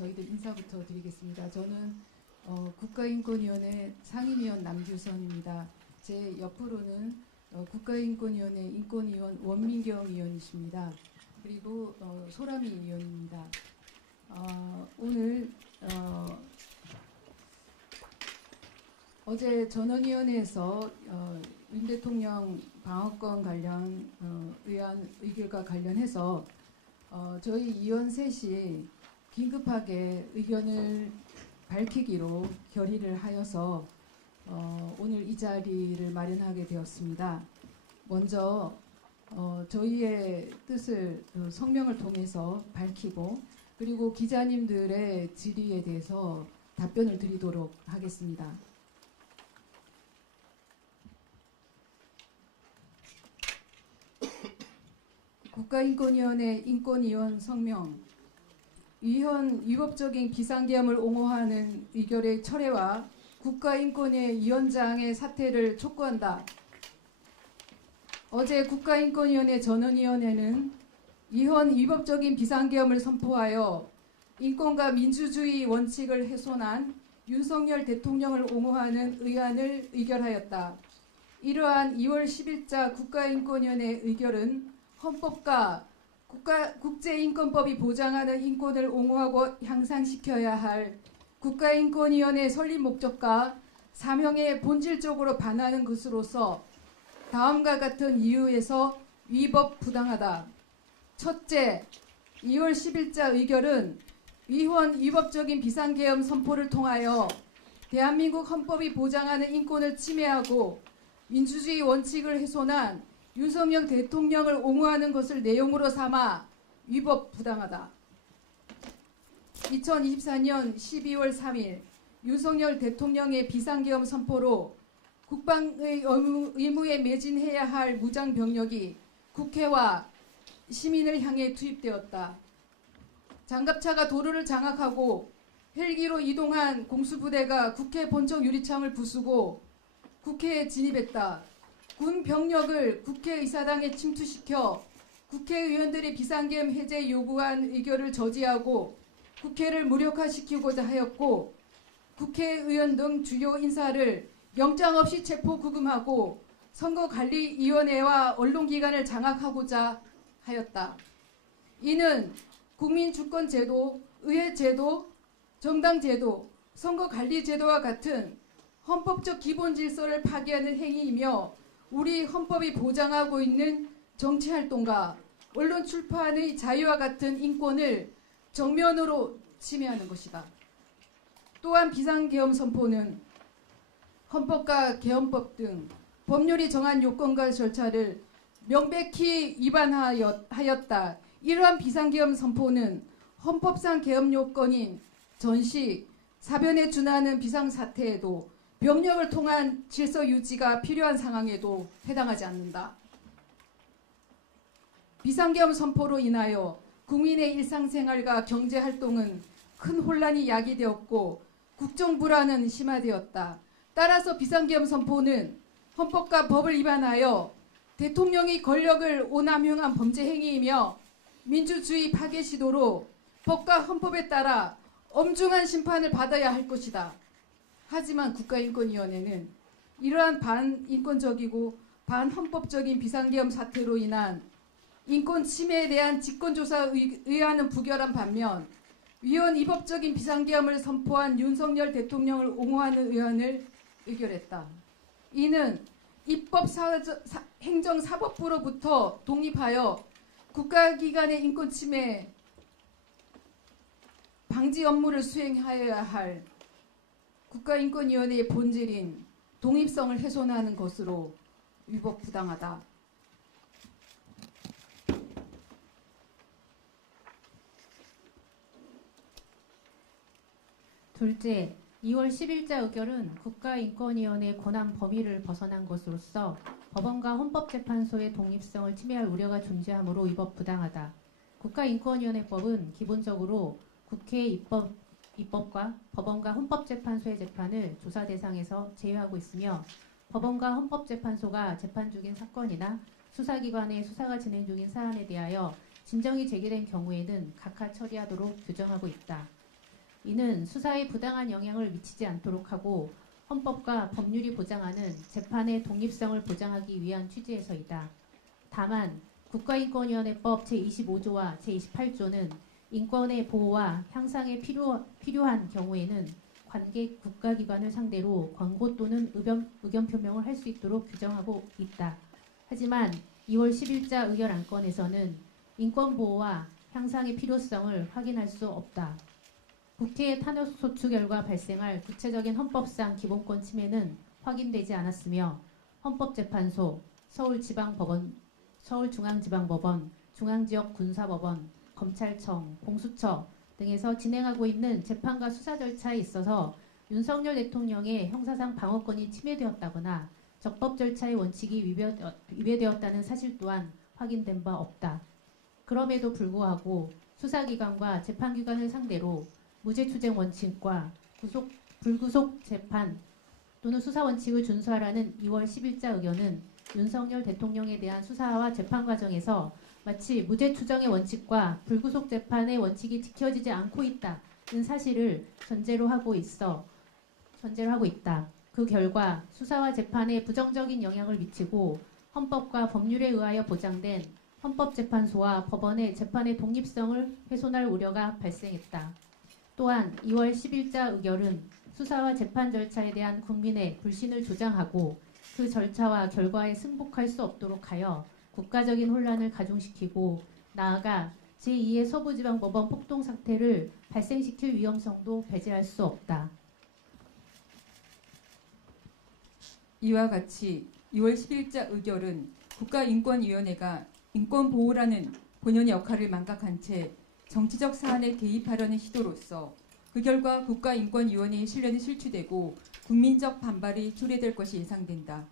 저희들 인사부터 드리겠습니다. 저는 국가인권위원회 상임위원 남규선입니다. 제 옆으로는 국가인권위원회 인권위원 원민경 위원이십니다. 그리고 소라미 위원입니다. 오늘 어제 전원위원회에서 윤 대통령 방어권 관련 의결과 관련해서 저희 위원 셋이 긴급하게 의견을 밝히기로 결의를 하여서 오늘 이 자리를 마련하게 되었습니다. 먼저 저희의 뜻을 성명을 통해서 밝히고 그리고 기자님들의 질의에 대해서 답변을 드리도록 하겠습니다. 국가인권위원회 인권위원 성명. 위헌 위법적인 비상계엄을 옹호하는 의결의 철회와 국가인권위 위원장의 사퇴를 촉구한다. 어제 국가인권위원회 전원위원회는 위헌 위법적인 비상계엄을 선포하여 인권과 민주주의 원칙을 훼손한 윤석열 대통령을 옹호하는 의안을 의결하였다. 이러한 2월 10일자 국가인권위원회 의결은 헌법과 국제인권법이 보장하는 인권을 옹호하고 향상시켜야 할 국가인권위원회 설립 목적과 사명에 본질적으로 반하는 것으로서 다음과 같은 이유에서 위법 부당하다. 첫째, 2월 10일자 의결은 위헌 위법적인 비상계엄 선포를 통하여 대한민국 헌법이 보장하는 인권을 침해하고 민주주의 원칙을 훼손한 윤석열 대통령을 옹호하는 것을 내용으로 삼아 위법 부당하다. 2024년 12월 3일 윤석열 대통령의 비상계엄 선포로 국방의 의무에 매진해야 할 무장병력이 국회와 시민을 향해 투입되었다. 장갑차가 도로를 장악하고 헬기로 이동한 공수부대가 국회 본청 유리창을 부수고 국회에 진입했다. 군 병력을 국회의사당에 침투시켜 국회의원들의 비상계엄 해제 요구한 의결을 저지하고 국회를 무력화시키고자 하였고 국회의원 등 주요 인사를 영장 없이 체포 구금하고 선거관리위원회와 언론기관을 장악하고자 하였다. 이는 국민주권제도, 의회제도, 정당제도, 선거관리제도와 같은 헌법적 기본 질서를 파괴하는 행위이며 우리 헌법이 보장하고 있는 정치활동과 언론 출판의 자유와 같은 인권을 정면으로 침해하는 것이다. 또한 비상계엄 선포는 헌법과 계엄법 등 법률이 정한 요건과 절차를 명백히 위반하였다. 이러한 비상계엄 선포는 헌법상 계엄 요건인 전시, 사변에 준하는 비상사태에도 병력을 통한 질서 유지가 필요한 상황에도 해당하지 않는다. 비상계엄 선포로 인하여 국민의 일상생활과 경제활동은 큰 혼란이 야기되었고 국정불안은 심화되었다. 따라서 비상계엄 선포는 헌법과 법을 위반하여 대통령이 권력을 오남용한 범죄 행위이며 민주주의 파괴 시도로 법과 헌법에 따라 엄중한 심판을 받아야 할 것이다. 하지만 국가인권위원회는 이러한 반인권적이고 반헌법적인 비상계엄 사태로 인한 인권 침해에 대한 직권조사 의안은 부결한 반면 위헌 위법적인 비상계엄을 선포한 윤석열 대통령을 옹호하는 의안을 의결했다. 이는 입법행정사법부로부터 독립하여 국가기관의 인권 침해 방지 업무를 수행하여야 할 국가인권위원회의 본질인 독립성을 훼손하는 것으로 위법 부당하다. 둘째, 2월 10일자 의결은 국가인권위원회의 권한 범위를 벗어난 것으로서 법원과 헌법재판소의 독립성을 침해할 우려가 존재하므로 위법 부당하다. 국가인권위원회법은 기본적으로 국회 입법과 법원과 헌법재판소의 재판을 조사 대상에서 제외하고 있으며 법원과 헌법재판소가 재판 중인 사건이나 수사기관의 수사가 진행 중인 사안에 대하여 진정이 제기된 경우에는 각하 처리하도록 규정하고 있다. 이는 수사에 부당한 영향을 미치지 않도록 하고 헌법과 법률이 보장하는 재판의 독립성을 보장하기 위한 취지에서이다. 다만 국가인권위원회법 제25조와 제28조는 인권의 보호와 향상에 필요한 경우에는 관계 국가기관을 상대로 권고 또는 의견 표명을 할 수 있도록 규정하고 있다. 하지만 2월 10일자 의결 안건에서는 인권 보호와 향상의 필요성을 확인할 수 없다. 국회의 탄핵소추 결과 발생할 구체적인 헌법상 기본권 침해는 확인되지 않았으며 헌법재판소, 서울지방법원, 서울중앙지방법원, 중앙지역군사법원, 검찰청, 공수처 등에서 진행하고 있는 재판과 수사 절차에 있어서 윤석열 대통령의 형사상 방어권이 침해되었다거나 적법 절차의 원칙이 위배되었다는 사실 또한 확인된 바 없다. 그럼에도 불구하고 수사기관과 재판기관을 상대로 무죄추정 원칙과 불구속 재판 또는 수사 원칙을 준수하라는 2월 10일자 의견은 윤석열 대통령에 대한 수사와 재판 과정에서 마치 무죄추정의 원칙과 불구속 재판의 원칙이 지켜지지 않고 있다는 사실을 전제로 하고 있다. 그 결과 수사와 재판에 부정적인 영향을 미치고 헌법과 법률에 의하여 보장된 헌법재판소와 법원의 재판의 독립성을 훼손할 우려가 발생했다. 또한 2월 10일자 의결은 수사와 재판 절차에 대한 국민의 불신을 조장하고 그 절차와 결과에 승복할 수 없도록 하여 국가적인 혼란을 가중시키고 나아가 제2의 서부지방법원 폭동 사태를 발생시킬 위험성도 배제할 수 없다. 이와 같이 2월 10일자 의결은 국가인권위원회가 인권보호라는 본연의 역할을 망각한 채 정치적 사안에 개입하려는 시도로서 그 결과 국가인권위원회의 신뢰는 실추되고 국민적 반발이 초래될 것이 예상된다.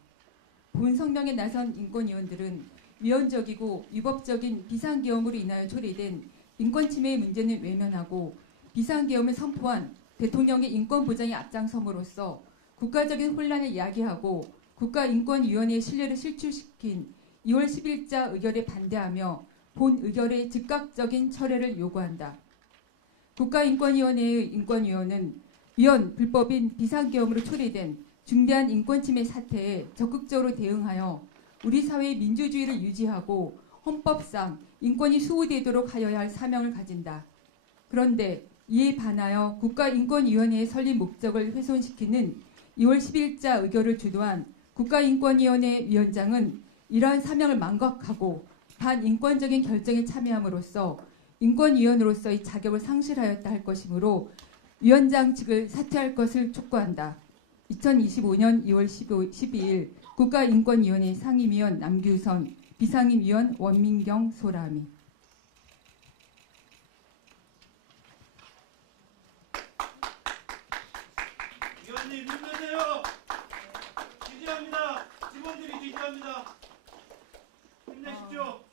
본 성명에 나선 인권위원들은 위헌적이고 위법적인 비상계엄으로 인하여 초래된 인권침해의 문제는 외면하고 비상계엄을 선포한 대통령의 인권보장에 앞장섬으로써 국가적인 혼란을 야기하고 국가인권위원회의 신뢰를 실추시킨 2월 10일자 의결에 반대하며 본 의결의 즉각적인 철회를 요구한다. 국가인권위원회의 인권위원은 위헌 불법인 비상계엄으로 초래된 중대한 인권침해 사태에 적극적으로 대응하여 우리 사회의 민주주의를 유지하고 헌법상 인권이 수호되도록 하여야 할 사명을 가진다. 그런데 이에 반하여 국가인권위원회의 설립 목적을 훼손시키는 2월 10일자 의결을 주도한 국가인권위원회 위원장은 이러한 사명을 망각하고 반인권적인 결정에 참여함으로써 인권위원으로서의 자격을 상실하였다 할 것이므로 위원장 측을 사퇴할 것을 촉구한다. 2025년 2월 12일 국가인권위원회 상임위원 남규선, 비상임위원 원민경, 소라미. 위원님 힘내세요. 지지합니다. 직원들이 지지합니다. 힘내십시오.